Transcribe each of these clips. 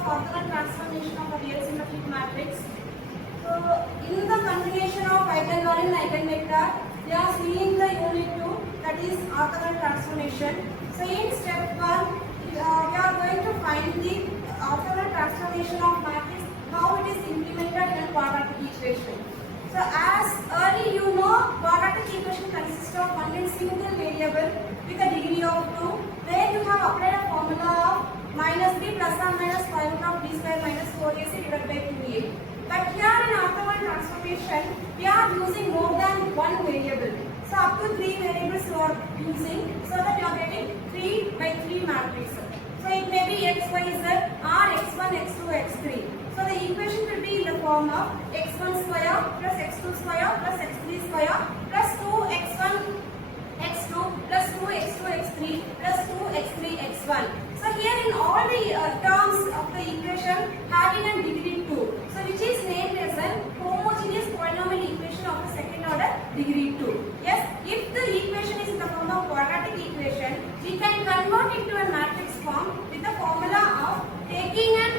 of orthogonal transformation of a real symmetric matrix. So in the continuation of eigenvalue and eigenvector, we are seeing the unit 2, that is orthogonal transformation. So in step 1, we are going to find the orthogonal transformation of matrix, how it is implemented in a quadratic equation. So as early you know, quadratic equation consists of one single variable with a degree of 2, where you have applied a formula of minus b plus or minus square root of b square minus 4ac divided by 2a. But here in orthogonal transformation, we are using more than one variable. So up to 3 variables you are using, so that you are getting 3 by 3 matrix. So it may be x, y, z or x1, x2, x3. So the equation will be in the form of x1 square plus x2 square plus x3 square plus 2x1 x2 plus 2x2 x3 plus 2x3 x1. So here in all the terms of the equation having a degree 2, so which is named as a homogeneous polynomial equation of the second order degree 2. Yes, if the equation is in the form of quadratic equation, we can convert into a matrix form with the formula of taking an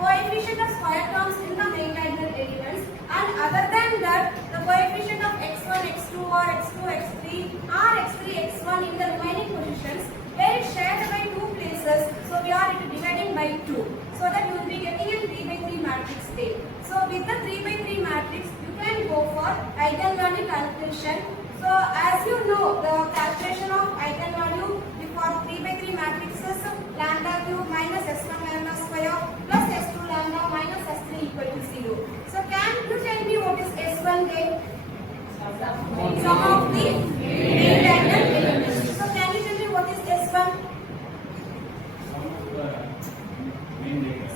coefficient of square terms in the main diagonal elements, and other than that the coefficient of x1, x2 or x2, x3 or x3, x1 in the remaining positions where it shared by 2 places, so we are dividing by 2, so that you will be getting a 3 by 3 matrix A. So with the 3 by 3 matrix you can go for eigenvalue calculation. So as you know, the calculation of eigenvalue for 3 by 3 matrices, lambda cube minus s1 lambda square plus s2 lambda minus s3 equal to 0. So can you tell me what is s1 then? Sum of the main diagonal elements. So can you tell me what is s1?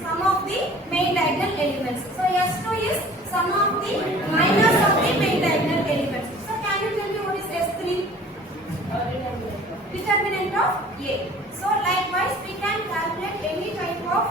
Sum of the main diagonal elements. So s2 is sum of the minus of the main diagonal elements. So can you tell me what is s3? Determinant of A. So likewise we can calculate any type of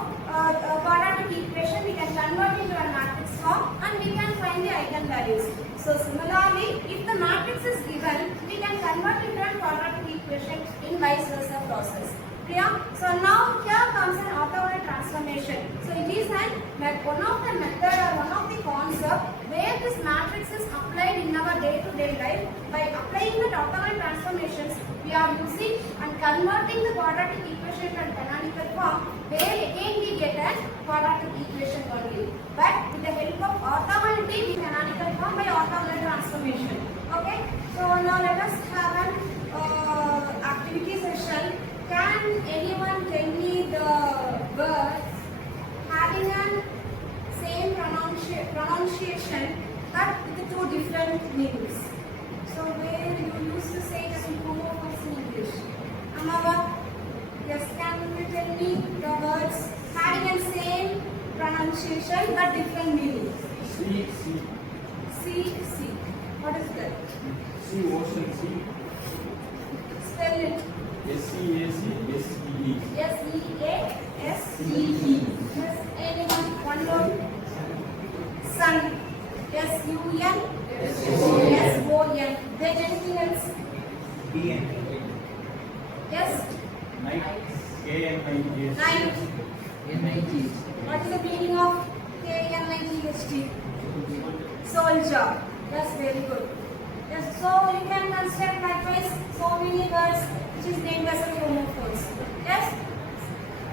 quadratic equation, we can convert into a matrix form and we can find the eigenvalues. So similarly, if the matrix is given, we can convert into a quadratic equation in vice versa process. Clear? So now here comes an orthogonal transformation. So it is one of the method or one of the concept where this matrix is applied in our day-to-day life. By applying the orthogonal transformations, we are using and converting the quadratic equation to canonical form, where again we get a quadratic equation only. But with the help of orthogonality, we canonical form by orthogonal transformation. Okay. So now let us have an activity session. Can anyone tell me the word having an same pronunciation but with 2 different meanings? So where you used to say it as homophones in English. Amava, yes, can you tell me the words having a same pronunciation but different meanings? C. What is that? C ocean C. Spell it. S-E-A-C-S-E-E. S-E-A-S-E-E. Yes, anyone? One more. Sun. S-U-N. S-O-N. Then anything else? D-N. Yes? Night. K-N-I-G-H-T. Night. N-I-G-H-T. What is the meaning of K-N-I-G-H-T? Soldier. Yes, very good. Yes, so you can construct likewise so many words which is named as a homophones. Yes?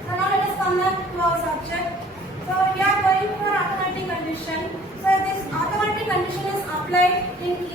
So now let us come back to our subject. So we are going for orthogonality condition. So this orthogonality condition is applied in 2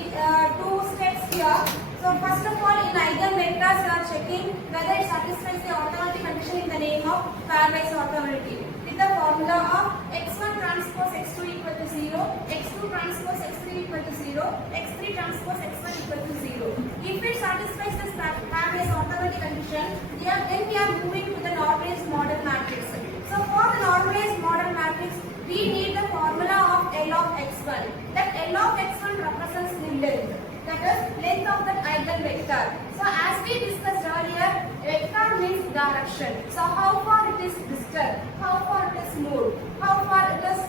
steps here. So first of all, in eigenvectors you are checking whether it satisfies the orthogonality condition in the name of pairwise orthogonality with the formula of x1 transpose x2 equal to 0, x2 transpose x3 equal to 0, x3 transpose x1 equal to 0. If it satisfies this pairwise orthogonality condition, then we are moving to the normalized model matrix. So for the normalized model matrix, we need the formula of L of x1. That L of x1 represents the length. That is length of that eigenvector. So as we discussed earlier, vector means direction. So how far it is distant, how far it is moved, how far it is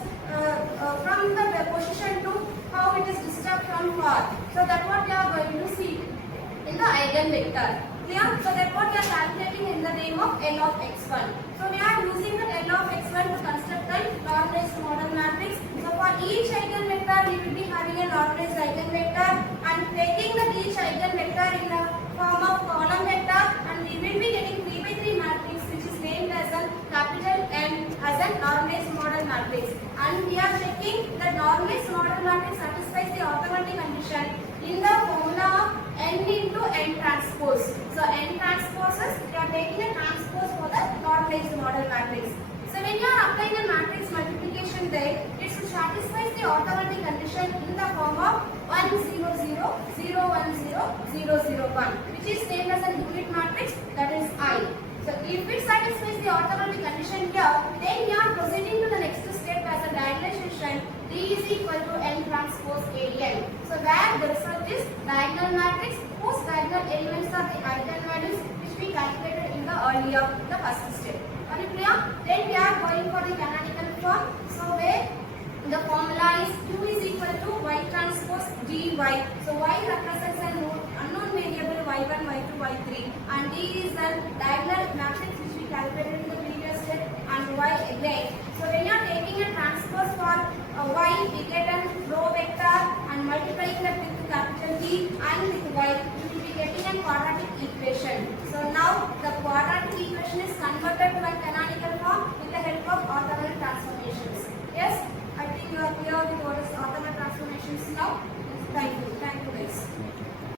from the position to how it is distant from far. So that's what we are going to see in the eigenvector. Clear? So therefore we are calculating in the name of L of x1. So we are using the L of x1 to construct the normalized model matrix. So for each eigenvector we will be having a normalized eigenvector and taking the each eigenvector in the form of column vector, and we will be getting 3 by 3 matrix which is named as a capital M as a normalized model matrix. And we are checking the normalized model matrix satisfies the orthogonality condition in the formula of n into n transpose. So n transposes, we are taking a transpose for the normalized model matrix. So when you are applying a matrix multiplication there, it should satisfy the orthogonality condition in the form of 1 0 0 0 1 0 0 0 1, which is named as a unit matrix, that is I. So if it satisfies the orthogonality condition here, then we are proceeding to the next step as a diagonalization D is equal to n transpose AN. So where the result is diagonal matrix whose diagonal elements are the eigenvalues which we calculated in the earlier, the first step. Are you clear? Then we are going for the canonical form. So where the formula is Q is equal to Y transpose dy. So Y represents an unknown variable y1, y2, y3, and D is the diagonal matrix which we calculated in the previous step, and Y again. So when you are taking a transpose for Y, we get a row vector and multiplying that with capital T and with Y, we will be getting a quadratic equation. So now the quadratic equation is converted to a canonical form with the help of orthogonal transformations. Yes, I think you are clear with what is orthogonal transformations now. Thank you guys.